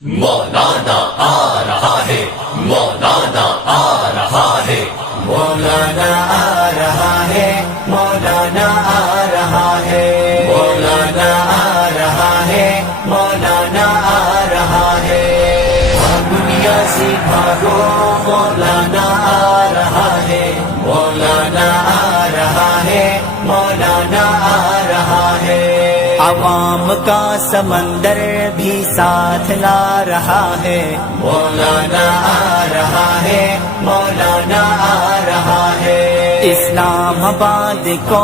مولانا آ رہا ہے، مولانا آ رہا ہے، مولانا آ رہا ہے، مولانا آ رہا ہے، مولانا آ رہا ہے، مولانا آ رہا ہے۔ دنیا سے بھاگو، مولانا آ رہا ہے، مولانا آ رہا ہے، مولانا آ رہا ہے۔ عوام کا سمندر بھی ساتھ لا رہا ہے، مولانا آ رہا ہے، مولانا آ رہا ہے۔ اسلام آباد کو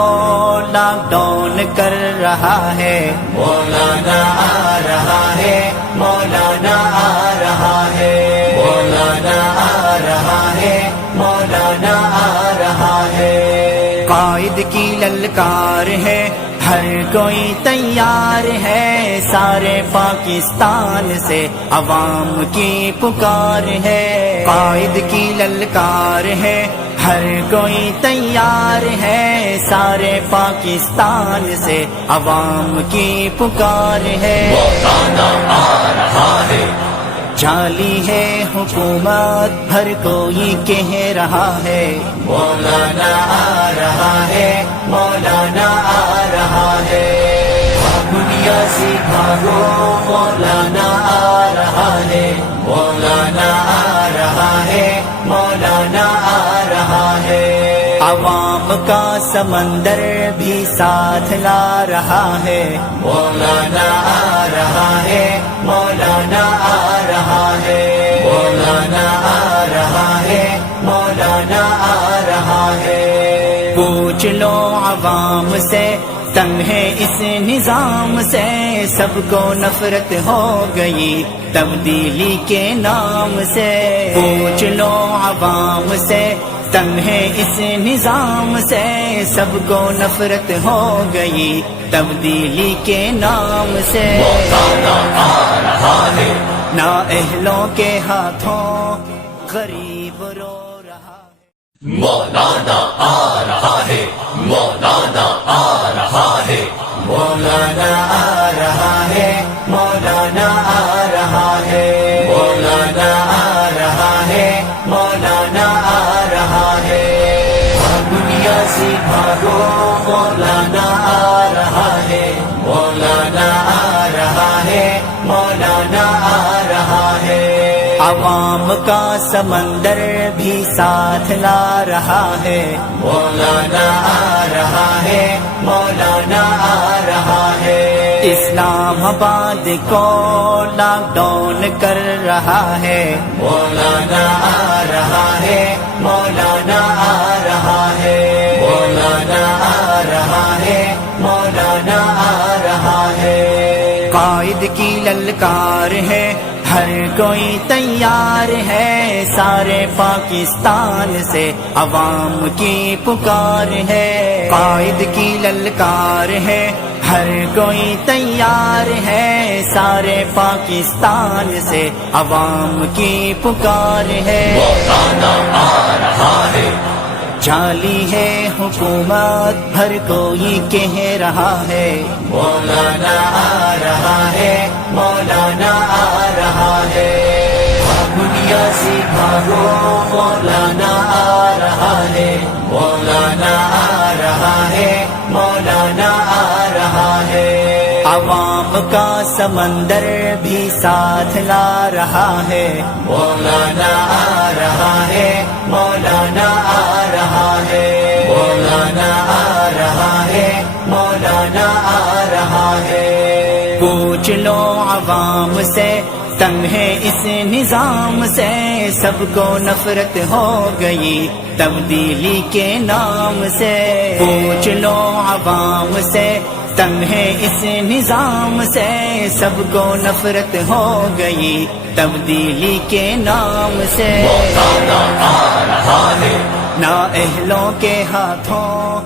لاک ڈاؤن کر رہا ہے، مولانا آ رہا ہے، مولانا آ رہا ہے، مولانا آ رہا ہے، مولانا آ رہا ہے۔ قائد کی للکار ہے، ہر کوئی تیار ہے، سارے پاکستان سے عوام کی پکار ہے۔ قائد کی للکار ہے، ہر کوئی تیار ہے، سارے پاکستان سے عوام کی پکار ہے۔ مولانا آ رہا ہے، جعلی ہے حکومت ہر کوئی کہہ رہا ہے، مولانا آ رہا ہے، مولانا آ رہا ہے۔ دنیا سے بھاگو، مولانا آ رہا ہے، مولانا آ رہا ہے، مولانا آ رہا ہے۔ عوام کا سمندر بھی ساتھ لا رہا ہے، مولانا آ رہا ہے، مولانا آ رہا ہے، مولانا آ رہا ہے، مولانا آ رہا ہے۔ پوچھ لو عوام سے، تنگ ہے اس نظام سے، سب کو نفرت ہو گئی تبدیلی کے نام سے۔ پوچھ لو عوام سے، تنگ ہے اس نظام سے، سب کو نفرت ہو گئی تبدیلی کے نام سے۔ مولانا آ رہا ہے، نااہلوں کے ہاتھوں غریب رو رہا ہے۔ مولانا آ رہا ہے، مولانا آ رہا ہے، مولانا آ رہا ہے، مولانا آ رہا ہے، مولانا آ رہا ہے، مولانا آ رہا ہے۔ دنیا سے بھاگو، مولانا آ رہا ہے، مولانا آ رہا ہے، مولانا آ رہا ہے۔ عوام کا سمندر بھی ساتھ لا رہا ہے، مولانا آ رہا ہے، مولانا آ رہا ہے۔ اسلام آباد کو لاک ڈاؤن کر رہا ہے، مولانا آ رہا ہے، مولانا آ رہا ہے، مولانا آ رہا ہے، مولانا آ رہا ہے۔ قائد کی للکار ہے، ہر کوئی تیار ہے، سارے پاکستان سے عوام کی پکار ہے۔ قائد کی للکار ہے، ہر کوئی تیار ہے، سارے پاکستان سے عوام کی پکار ہے۔ مولانا آ رہا ہے، جعلی ہے حکومت ہر کوئی کہہ رہا ہے، مولانا آ رہا ہے، مولانا آ رہا ہے۔ دنیا سے بھاگو، مولانا آ رہا ہے، مولانا آ رہا ہے، مولانا آ رہا ہے۔ عوام کا سمندر بھی ساتھ لا رہا ہے، مولانا آ رہا ہے، مولانا آ رہا ہے، مولانا آ رہا ہے، مولانا آ رہا ہے۔ پوچھ لو عوام سے، تنگ ہے اس نظام سے، سب کو نفرت ہو گئی تبدیلی کے نام سے۔ پوچھ لو عوام سے، تنگ ہے اس نظام سے، سب کو نفرت ہو گئی تبدیلی کے نام سے۔ مولانا آ رہا ہے، نااہلوں کے ہاتھوں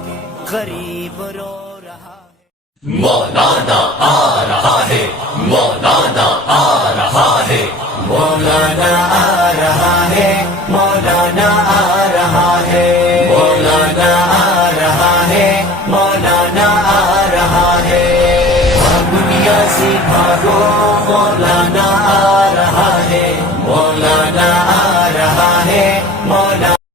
غریب رو رہا ہے۔ مولانا آ رہا ہے، مولانا آ رہا ہے، مولانا آ رہا ہے، مولانا آ رہا ہے، مولانا آ رہا ہے، مولانا آ رہا ہے۔ دنیا سے بھاگو، مولانا آ رہا ہے۔ مولانا آ رہا ہے مولانا